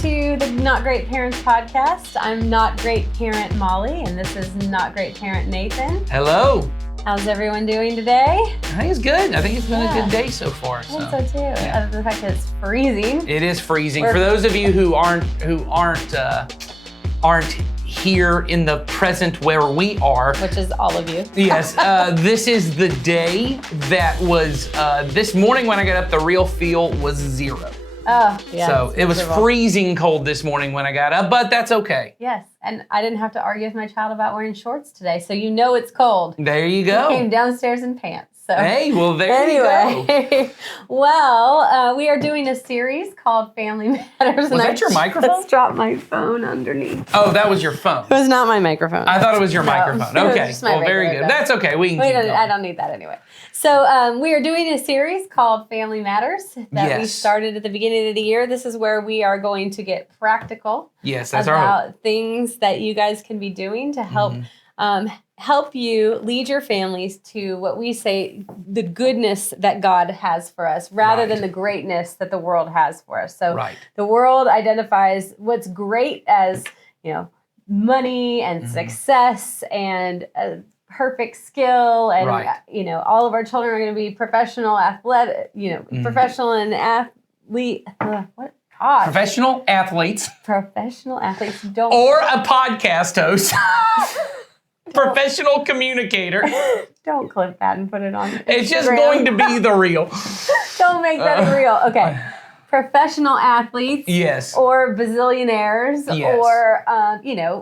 to the Not Great Parents podcast. I'm Not Great Parent Molly, and this is Not Great Parent Nathan. Hello. How's everyone doing today? I think it's good. I think it's been a good day so far. I think so too. Other than the fact that it's freezing. It is freezing. For those of you who aren't here in the present where we are, Which is all of you. Yes, this is the day that was this morning when I got up. The real feel was 0. Oh, yeah. So it was freezing cold this morning when I got up, but that's okay. Yes, and I didn't have to argue with my child about wearing shorts today, so you know it's cold. There you go. He came downstairs in pants. So. Hey, well, there you go. Well, we are doing a series called Family Matters. Was that your microphone? Let's drop my phone underneath. Oh, that was your phone. It was not my microphone. I thought it was your microphone. It was Okay, just my well, very regular good. phone. That's okay. We can keep going. I don't need that anyway. So we are doing a series called Family Matters that we started at the beginning of the year. This is where we are going to get practical Yes, that's about things that you guys can be doing to help help you lead your families to what we say the goodness that God has for us rather than the greatness that the world has for us. So the world identifies what's great as, money and success and perfect skill and all of our children are going to be professional athletic, professional and athlete Professional athletes don't or a podcast host. Professional communicator. Don't clip that and put it on Instagram. It's just going to be the real. Don't make that real. Okay. Professional athletes. Yes. Or bazillionaires. Yes. Or,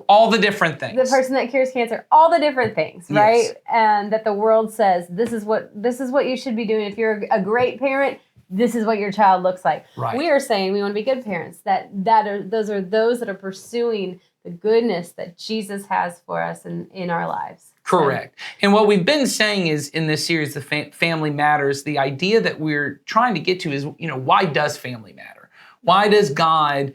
all the different things. The person that cures cancer. All the different things, right? And that the world says, this is what you should be doing. If you're a great parent, this is what your child looks like. Right. We are saying we want to be good parents. Those are those that are pursuing the goodness that Jesus has for us in our lives. Correct. And what we've been saying is in this series, the Family Matters, the idea that we're trying to get to is, why does family matter? Why does God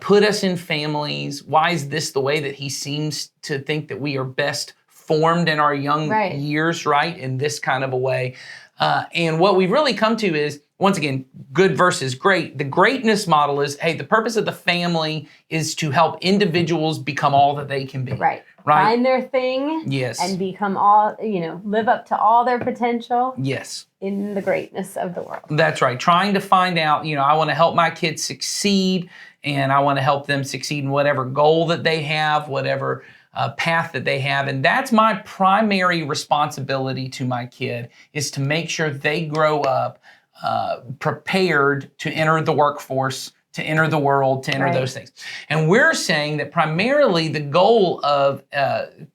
put us in families? Why is this the way that he seems to think that we are best formed in our young years, right? In this kind of a way. And what we've really come to is, once again, good versus great. The greatness model is, hey, the purpose of the family is to help individuals become all that they can be. Right. Find their thing. Yes. And become all, live up to all their potential. Yes. In the greatness of the world. That's right. Trying to find out, I want to help my kids succeed, and I want to help them succeed in whatever goal that they have, whatever path that they have. And that's my primary responsibility to my kid, is to make sure they grow up prepared to enter the workforce, to enter the world, to enter those things. And we're saying that primarily the goal of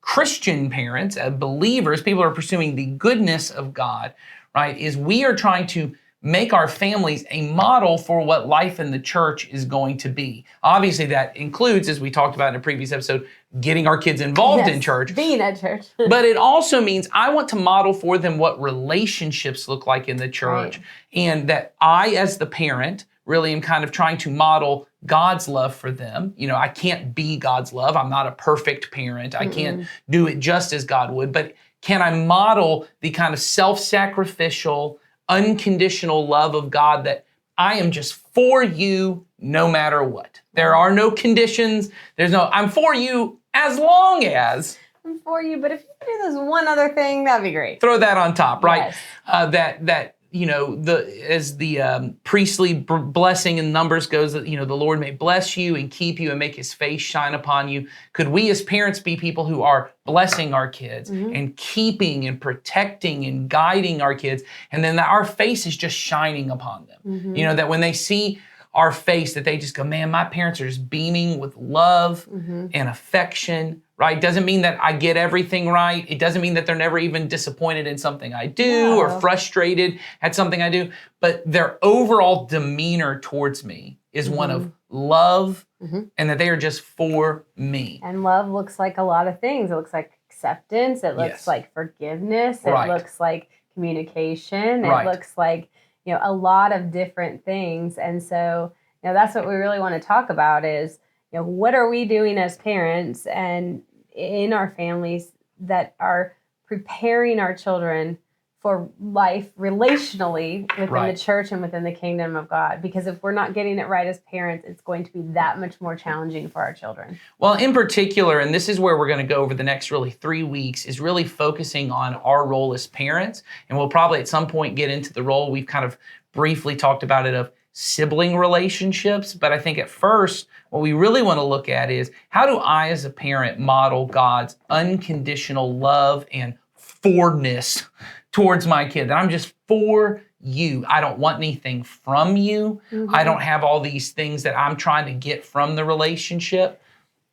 Christian parents, believers, people who are pursuing the goodness of God, right, is we are trying to make our families a model for what life in the church is going to be. Obviously, that includes, as we talked about in a previous episode, getting our kids involved in church. Being at church. But it also means I want to model for them what relationships look like in the church. And that I, as the parent, really am kind of trying to model God's love for them. I can't be God's love. I'm not a perfect parent. I can't do it just as God would. But can I model the kind of self-sacrificial, unconditional love of God that I am just for you no matter what. There are no conditions. I'm for you as long as. I'm for you, but if you do this one other thing, that'd be great. Throw that on top, right? Yes. As the priestly blessing in Numbers goes, that, the Lord may bless you and keep you and make his face shine upon you. Could we as parents be people who are blessing our kids and keeping and protecting and guiding our kids, and then that our face is just shining upon them? That when they see our face, that they just go, man, my parents are just beaming with love and affection, right? Doesn't mean that I get everything right. It doesn't mean that they're never even disappointed in something I do or frustrated at something I do. But their overall demeanor towards me is one of love and that they are just for me. And love looks like a lot of things. It looks like acceptance. It looks like forgiveness. It looks like communication. It looks like, a lot of different things. And so, that's what we really want to talk about is, what are we doing as parents and in our families that are preparing our children for life relationally within Right. the church and within the kingdom of God. Because if we're not getting it right as parents, it's going to be that much more challenging for our children. Well, in particular, and this is where we're going to go over the next really 3 weeks, is really focusing on our role as parents. And we'll probably at some point get into the role we've kind of briefly talked about it of sibling relationships. But I think at first, what we really want to look at is how do I as a parent model God's unconditional love and forness towards my kid? That I'm just for you. I don't want anything from you. I don't have all these things that I'm trying to get from the relationship.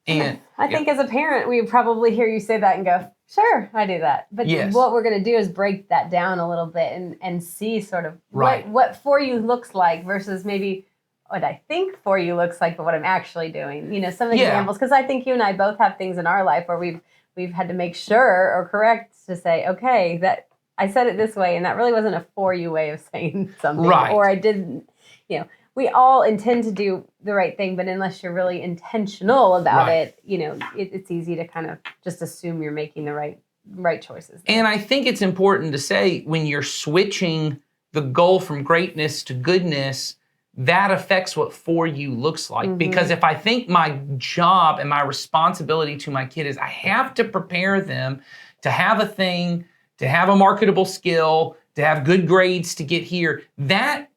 And I think as a parent, we would probably hear you say that and go, sure, I do that. But Yes. what we're going to do is break that down a little bit and see sort of Right. what for you looks like versus maybe what I think for you looks like, but what I'm actually doing. You know, some Yeah. examples, because I think you and I both have things in our life where we've had to make sure or correct to say, okay, that I said it this way, and that really wasn't a for you way of saying something. Right. Or I didn't, you know, we all intend to do the right thing, but unless you're really intentional about Right. it, you know, it's easy to kind of just assume you're making the right choices. And I think it's important to say when you're switching the goal from greatness to goodness, that affects what for you looks like. Because if I think my job and my responsibility to my kid is I have to prepare them to have a thing, to have a marketable skill, to have good grades to get here, that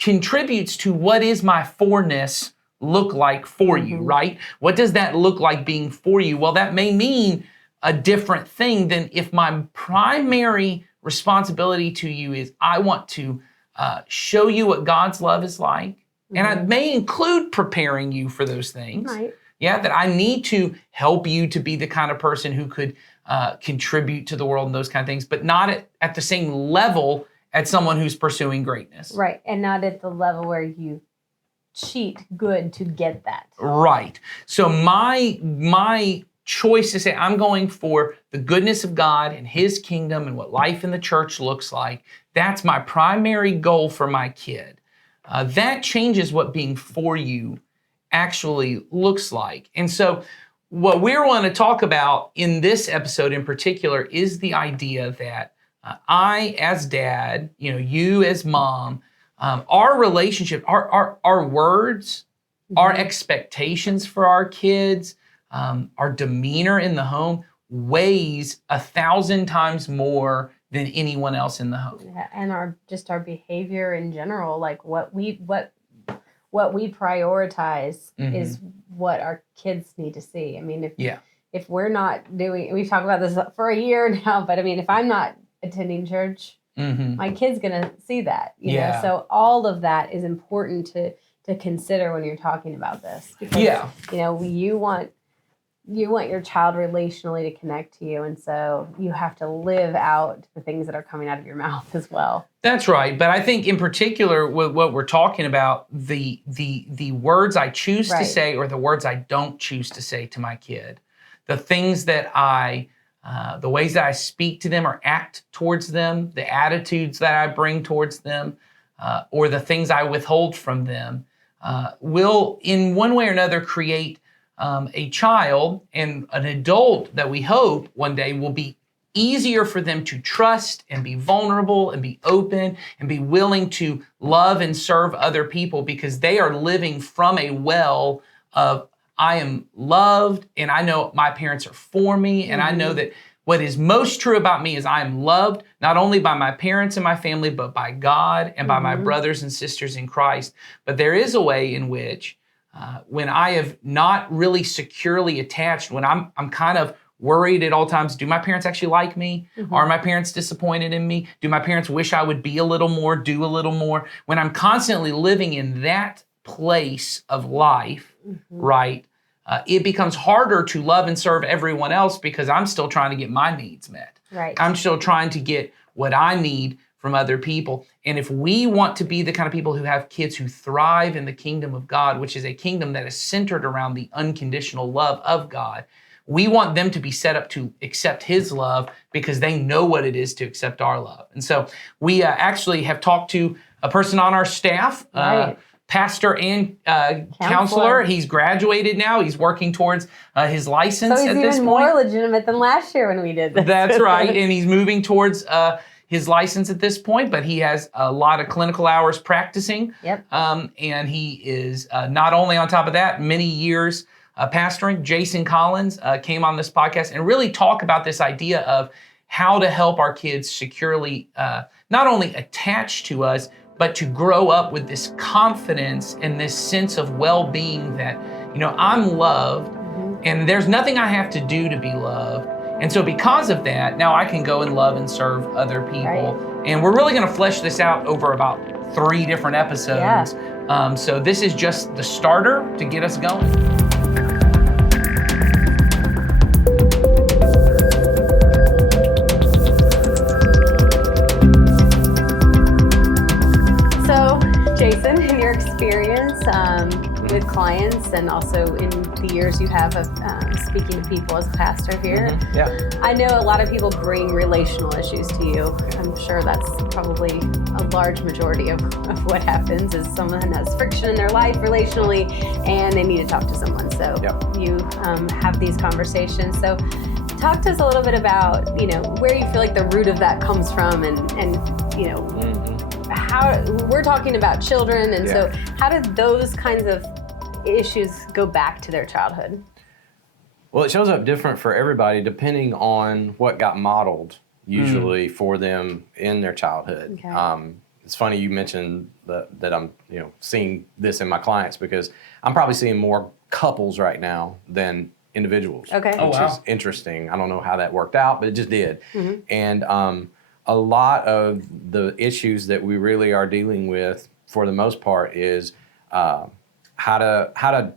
contributes to what is my forness look like for you, right? What does that look like being for you? Well, that may mean a different thing than if my primary responsibility to you is I want to show you what God's love is like. And I may include preparing you for those things. Right. Yeah, that I need to help you to be the kind of person who could contribute to the world and those kind of things, but not at the same level as someone who's pursuing greatness. Right. And not at the level where you cheat good to get that. Right. So my choice to say I'm going for the goodness of God and his kingdom and what life in the church looks like, that's my primary goal for my kid. That changes what being for you actually looks like. And so what we want to talk about in this episode in particular is the idea that I as dad, you know, you as mom, our relationship, our words, our expectations for our kids, our demeanor in the home weighs 1,000 times more than anyone else in the home. Yeah, and our behavior in general, like what we prioritize is what our kids need to see. I mean, if we're not doing, we've talked about this for a year now, but I mean, if I'm not attending church, my kid's gonna see that. You know, so all of that is important to consider when you're talking about this. Because, you know, you want your child relationally to connect to you, and so you have to live out the things that are coming out of your mouth as well. That's right, but I think in particular with what we're talking about, the words I choose to say or the words I don't choose to say to my kid, the things that the ways that I speak to them or act towards them, the attitudes that I bring towards them, or the things I withhold from them, will in one way or another create a child and an adult that we hope one day will be easier for them to trust and be vulnerable and be open and be willing to love and serve other people because they are living from a well of I am loved and I know my parents are for me and I know that what is most true about me is I am loved not only by my parents and my family but by God and by my brothers and sisters in Christ. But there is a way in which when I have not really securely attached, when I'm kind of worried at all times, do my parents actually like me? Are my parents disappointed in me? Do my parents wish I would be a little more, do a little more? When I'm constantly living in that place of life, right, it becomes harder to love and serve everyone else because I'm still trying to get my needs met. Right. I'm still trying to get what I need from other people. And if we want to be the kind of people who have kids who thrive in the kingdom of God, which is a kingdom that is centered around the unconditional love of God, we want them to be set up to accept his love because they know what it is to accept our love. And so we actually have talked to a person on our staff, pastor and counselor. He's graduated now. He's working towards his license so he's at this even point. more legitimate than last year when we did this. That's right. And he's moving towards his license at this point, but he has a lot of clinical hours practicing. Yep. And he is not only on top of that, many years pastoring. Jason Collins came on this podcast and really talk about this idea of how to help our kids securely not only attach to us, but to grow up with this confidence and this sense of well-being that, I'm loved and there's nothing I have to do to be loved. And so because of that, now I can go and love and serve other people. Right. And we're really going to flesh this out over about 3 different episodes. Yeah. So this is just the starter to get us going. So, Jason, in your experience with clients and also in the years you have of speaking to people as a pastor here, Yeah. I know a lot of people bring relational issues to you. I'm sure that's probably a large majority of what happens is someone has friction in their life relationally and they need to talk to someone. So you have these conversations. So talk to us a little bit about, where you feel like the root of that comes from and how we're talking about children. And so how did those kinds of issues go back to their childhood? Well, it shows up different for everybody depending on what got modeled usually for them in their childhood. Okay. It's funny you mentioned that I'm seeing this in my clients because I'm probably seeing more couples right now than individuals. Okay. Which Oh, wow. is interesting. I don't know how that worked out, but it just did. And a lot of the issues that we really are dealing with for the most part is how to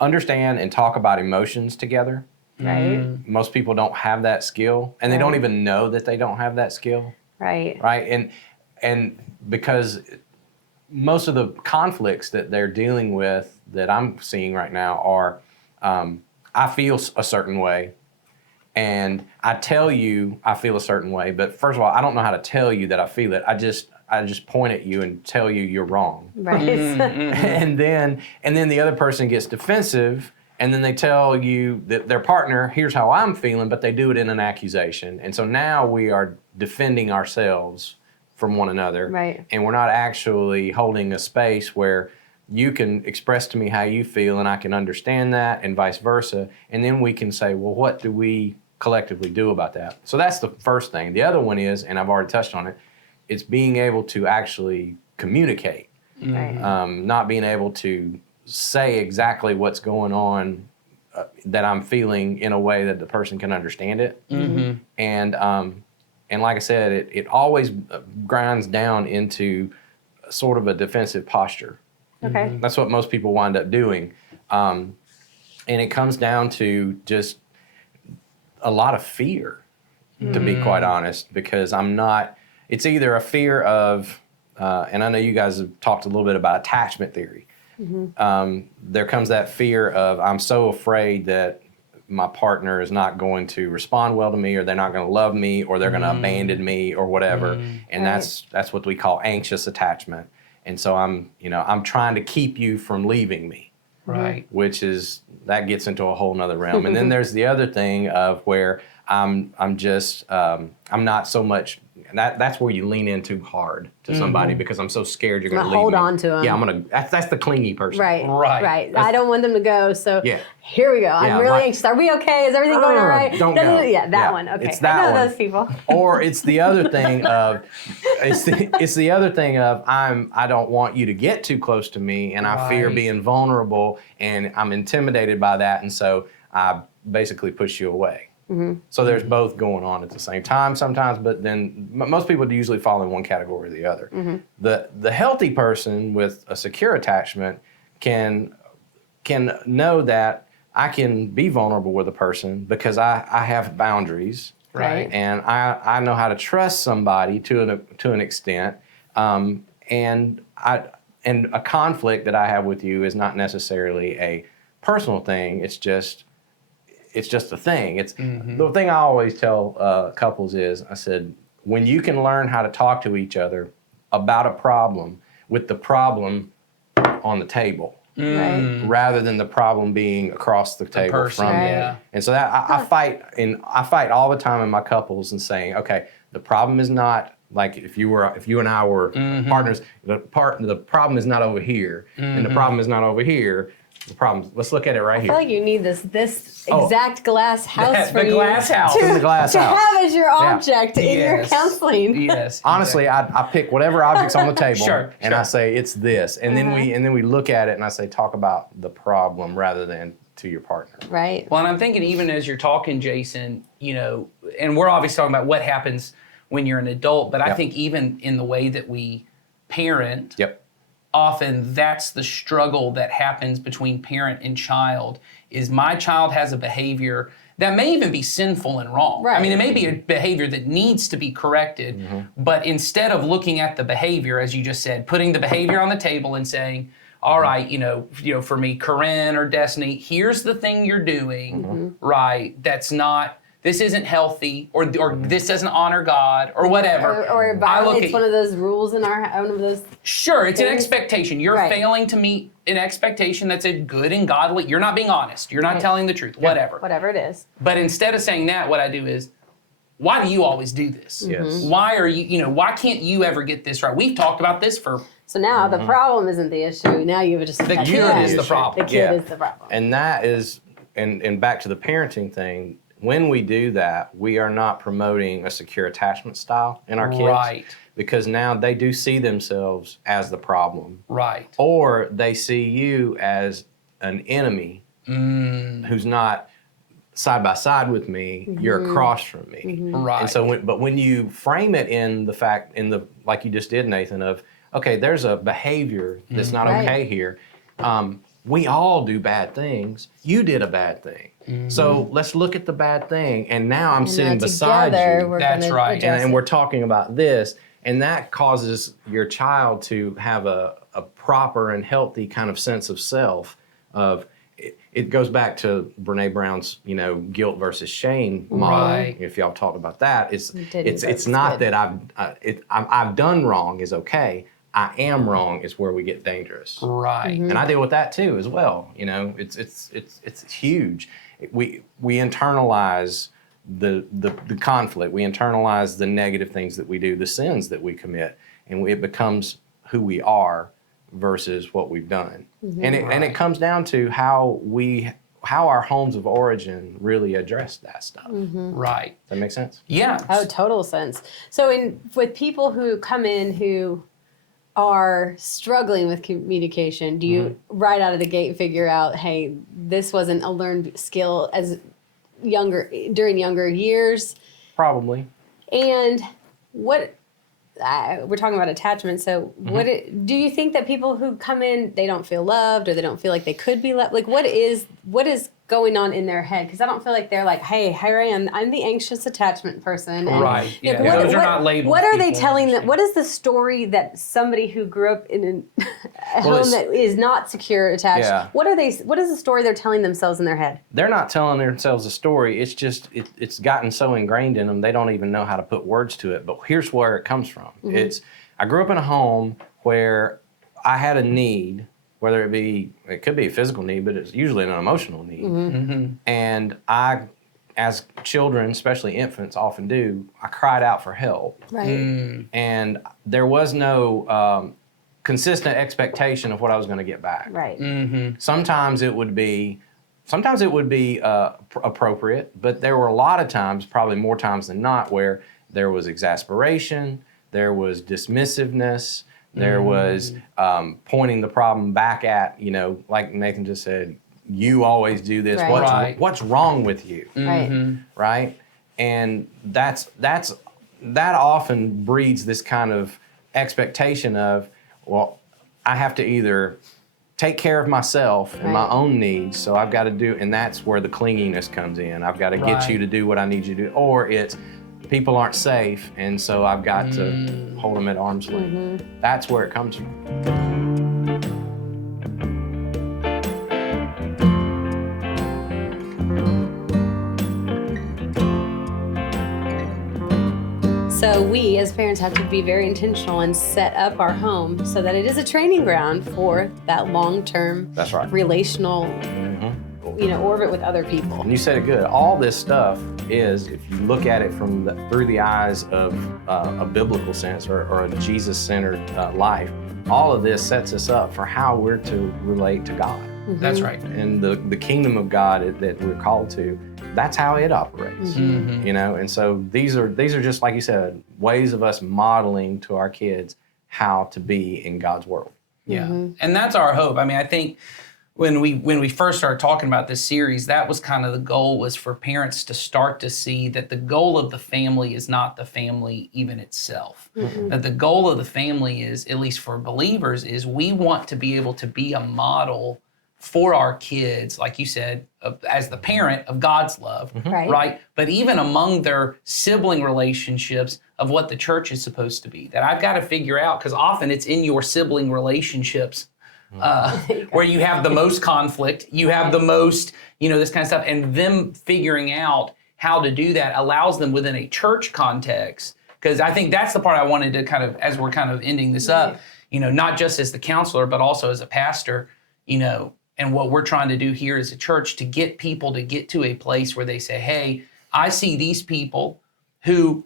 understand and talk about emotions together. Right. Most people don't have that skill, and they don't even know that they don't have that skill. Right. Right. And because most of the conflicts that they're dealing with that I'm seeing right now are I feel a certain way, and I tell you I feel a certain way, but first of all, I don't know how to tell you that I feel it. I just point at you and tell you you're wrong. Right. And then the other person gets defensive, and then they tell you that their partner, here's how I'm feeling, but they do it in an accusation. And so now we are defending ourselves from one another. Right. And we're not actually holding a space where you can express to me how you feel and I can understand that and vice versa. And then we can say, well, what do we collectively do about that? So that's the first thing. The other one is, and I've already touched on it, it's being able to actually communicate. Right. Not being able to say exactly what's going on that I'm feeling in a way that the person can understand it. And like I said, it always grinds down into sort of a defensive posture. Okay. That's what most people wind up doing. And it comes down to just a lot of fear, to be quite honest, because it's either a fear of, and I know you guys have talked a little bit about attachment theory. There comes that fear of, I'm so afraid that my partner is not going to respond well to me, or they're not going to love me, or they're going to abandon me, or whatever. And that's what we call anxious attachment. And so I'm trying to keep you from leaving me. Right. Which that gets into a whole nother realm. And then there's the other thing of where I'm not so much. That's where you lean in too hard to somebody because I'm so scared you're going to leave hold me. on to 'em. Yeah, that's the clingy person. Right. Right. Right. I don't want them to go. So Yeah. here we go. I'm really anxious. Are we okay? Is everything going all right? Don't go. Yeah, that Yeah, one. Okay. it's that I know one. those people. Or it's the other thing of it's the other thing of I don't want you to get too close to me, and I fear Right. being vulnerable, and I'm intimidated by that, and so I basically push you away. So there's both going on at the same time sometimes, but then most people usually fall in one category or the other. The healthy person with a secure attachment can know that I can be vulnerable with a person because I have boundaries. Right. And I know how to trust somebody to an extent, and a conflict that I have with you is not necessarily a personal thing. It's just a thing. It's the thing I always tell couples is, I said, when you can learn how to talk to each other about a problem with the problem on the table, Right. rather than the problem being across the table person, from Right. you. yeah. And so that I fight all the time in my couples and saying, okay, the problem is not Like if you and I were partners, the problem is not over here, and the problem is not over here. The problem. Let's look at it right I here. feel like you need this exact glass house for the you glass house. to, The glass to house. have as your object in your Yes. counseling. Yes. Honestly, I pick whatever object's on the table, Sure, and I say it's this, and then we look at it, and I say talk about the problem rather than to your partner. Right. Well, and I'm thinking even as you're talking, Jason, and we're obviously talking about what happens when you're an adult, but I Yep. think even in the way that we parent, Yep. often that's the struggle that happens between parent and child is my child has a behavior that may even be sinful and wrong. Right. I mean, it may be a behavior that needs to be corrected, but instead of looking at the behavior, as you just said, putting the behavior on the table and saying, all right, for me, Corinne or Destiny, here's the thing you're doing, right? This isn't healthy, or this doesn't honor God, or whatever. Or it I look violates at- one of those rules in one of those. Sure, it's an things. expectation. You're Right. failing to meet an expectation that's a good and godly. You're not being honest. You're not telling the truth. Whatever. Whatever it is. But instead of saying that, what I do is, why do you always do this? Yes. Why are you? Why can't you ever get this right? We've talked about this for. So now the problem isn't the issue. Now you've just The that's kid it. is the problem. The kid Yeah. is the problem. And that is, and back to the parenting thing, when we do that, we are not promoting a secure attachment style in our kids. Right. Because now they do see themselves as the problem. Right. Or they see you as an enemy who's not side by side with me, you're across from me. Right. And so, when you frame it in the fact, like you just did, Nathan, of, okay, there's a behavior that's not Right. okay here. We all do bad things. You did a bad thing. So let's look at the bad thing. And now I'm sitting now beside together, you. we're That's gonna right. address And it. we're talking about this. And that causes your child to have a proper and healthy kind of sense of self. It goes back to Brene Brown's, guilt versus shame model. Right. If y'all talked about that, it's didn't, but it's it's not good. that I've done wrong is okay. I am wrong is where we get dangerous. Right. And I deal with that too as well. It's huge. We internalize the conflict. We internalize the negative things that we do, the sins that we commit, and it becomes who we are versus what we've done. And it comes down to how our homes of origin really address that stuff. Right. Does that make sense? Yeah. Oh, total sense. So with people who come in who are struggling with communication, do you right out of the gate figure out, hey, this wasn't a learned skill during younger years? Probably. And what we're talking about attachment. So do you think that people who come in, they don't feel loved or they don't feel like they could be loved? Like what is going on in their head? Because I don't feel like they're like, hey, here I am. I'm the anxious attachment person. And, Right. like, Yeah. Those are not labels. What are they people telling them? understand. What is the story that somebody who grew up in a home it's- that is not secure attached? Yeah. What is the story they're telling themselves in their head? They're not telling themselves a story. It's just it's gotten so ingrained in them they don't even know how to put words to it. But here's where it comes from. I grew up in a home where I had a need, whether it could be a physical need, but it's usually an emotional need. And I, as children, especially infants, often do, I cried out for help. Right. And there was no consistent expectation of what I was going to get back. Right. Sometimes it would be appropriate, but there were a lot of times, probably more times than not, where there was exasperation, there was dismissiveness, there was pointing the problem back at, like Nathan just said, you always do this. Right. What's wrong with you? Right. Right? And that often breeds this kind of expectation of, well, I have to either take care of myself and my Right. own needs, so I've got to do, and that's where the clinginess comes in. I've got to get Right. you to do what I need you to do, or it's people aren't safe, and so I've got to hold them at arm's length. That's where it comes from. So we as parents have to be very intentional and set up our home so that it is a training ground for that long-term That's right. relational orbit with other people. And you said it good. All this stuff is, if you look at it through the eyes of a biblical sense or a Jesus-centered life, all of this sets us up for how we're to relate to God. That's right. And the kingdom of God that we're called to, that's how it operates. And so these are just, like you said, ways of us modeling to our kids how to be in God's world. Yeah. And that's our hope. I mean, I think when we first started talking about this series, that was kind of the goal, was for parents to start to see that the goal of the family is not the family even itself. That the goal of the family is, at least for believers, is we want to be able to be a model for our kids, like you said, as the parent of God's love, right? But even among their sibling relationships, of what the church is supposed to be. That I've got to figure out, because often it's in your sibling relationships where you have the most conflict, you have the most, this kind of stuff, and them figuring out how to do that allows them within a church context. Because I think that's the part I wanted to kind of, as we're kind of ending this up, not just as the counselor, but also as a pastor, and what we're trying to do here as a church, to get people to get to a place where they say, hey, I see these people who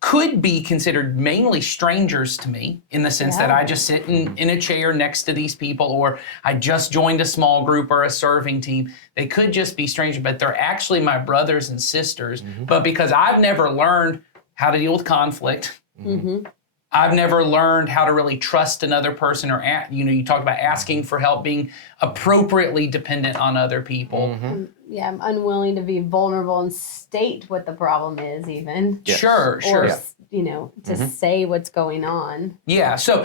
could be considered mainly strangers to me, in the sense that I just sit in a chair next to these people, or I just joined a small group or a serving team. They could just be strangers, but they're actually my brothers and sisters. But because I've never learned how to deal with conflict, I've never learned how to really trust another person, or, you talk about asking for help, being appropriately dependent on other people. Yeah, I'm unwilling to be vulnerable and state what the problem is, even. Yes. Sure. Or, to say what's going on. Yeah. So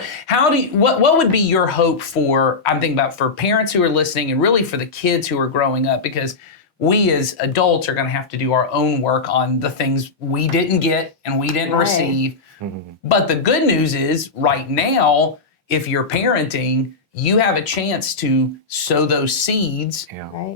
what would be your hope for, I'm thinking about, for parents who are listening, and really for the kids who are growing up, because we as adults are going to have to do our own work on the things we didn't get and we didn't receive. But the good news is, right now, if you're parenting, you have a chance to sow those seeds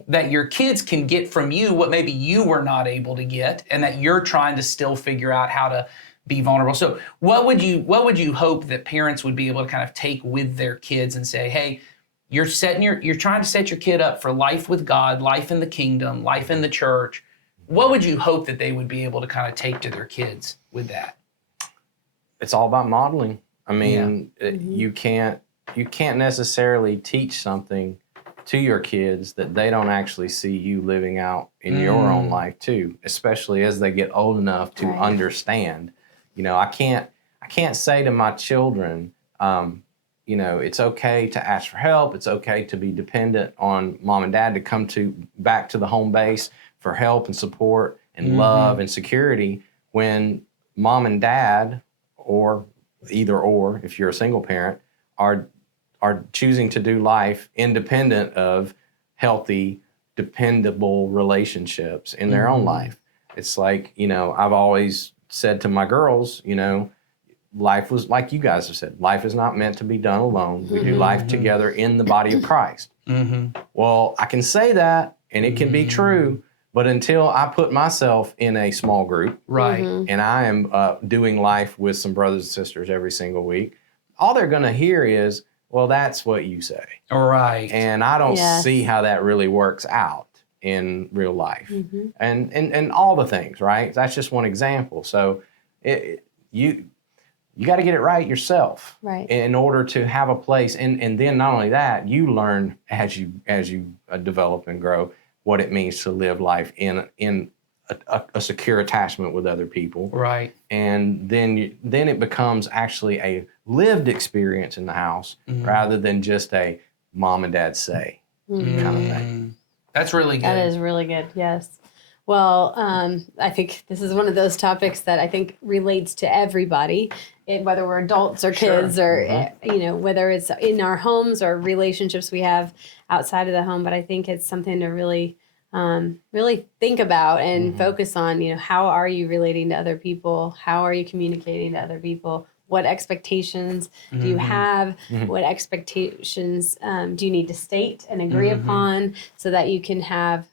that your kids can get from you, what maybe you were not able to get, and that you're trying to still figure out how to be vulnerable. So what would you hope that parents would be able to kind of take with their kids and say, hey, you're trying to set your kid up for life with God, life in the kingdom, life in the church. What would you hope that they would be able to kind of take to their kids with that? It's all about modeling. I mean, you can't necessarily teach something to your kids that they don't actually see you living out in your own life too, especially as they get old enough to understand. I can't say to my children, it's okay to ask for help. It's okay to be dependent on mom and dad to come back to the home base for help and support and love and security, when mom and dad, or either or, if you're a single parent, are choosing to do life independent of healthy, dependable relationships in their own life. It's like, I've always said to my girls, life was, like you guys have said, life is not meant to be done alone. We do life together in the body of Christ. Well, I can say that, and it can be true, but until I put myself in a small group, and I am doing life with some brothers and sisters every single week, all they're going to hear is, well, that's what you say. Right. And I don't see how that really works out in real life. And all the things, right? That's just one example. So you got to get it right yourself, in order to have a place. And then not only that, you learn as you develop and grow what it means to live life in a secure attachment with other people. Right. And then it becomes actually a lived experience in the house, rather than just a mom and dad say kind of thing. That's really good. That is really good, yes. Well, I think this is one of those topics that I think relates to everybody, whether we're adults or kids, or whether it's in our homes or relationships we have outside of the home. But I think it's something to really think about and focus on. How are you relating to other people? How are you communicating to other people? What expectations do you have? What expectations do you need to state and agree upon, so that you can have,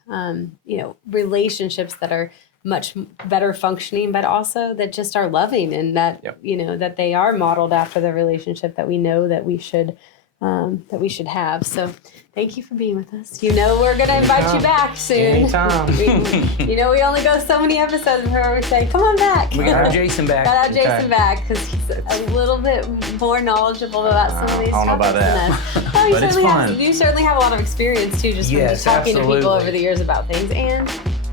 relationships that are much better functioning, but also that just are loving, and that, that they are modeled after the relationship that we know that we should that we should have. So thank you for being with us. You know we're going to invite you back soon. Anytime. You know we only go so many episodes before we say, come on back. We got our Jason back. Got our Jason Okay. back because he's a little bit more knowledgeable about some of these I don't know about topics than us. Well, But it's fun. You certainly have a lot of experience too, just from Yes, talking to people absolutely. over the years about things. And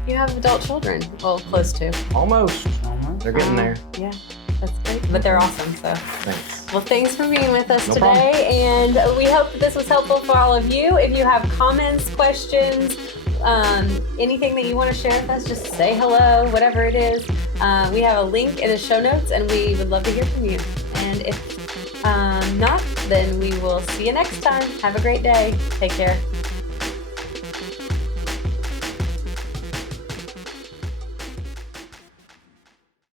you have adult children. Well, close to. Almost. They're getting there. Yeah, that's great. But they're awesome. So. Thanks. Well, thanks for being with us No today, and we hope that this was helpful for all of you. If you have comments, questions, anything that you want to share with us, just say hello, whatever it is. We have a link in the show notes, and we would love to hear from you. And if not, then we will see you next time. Have a great day. Take care.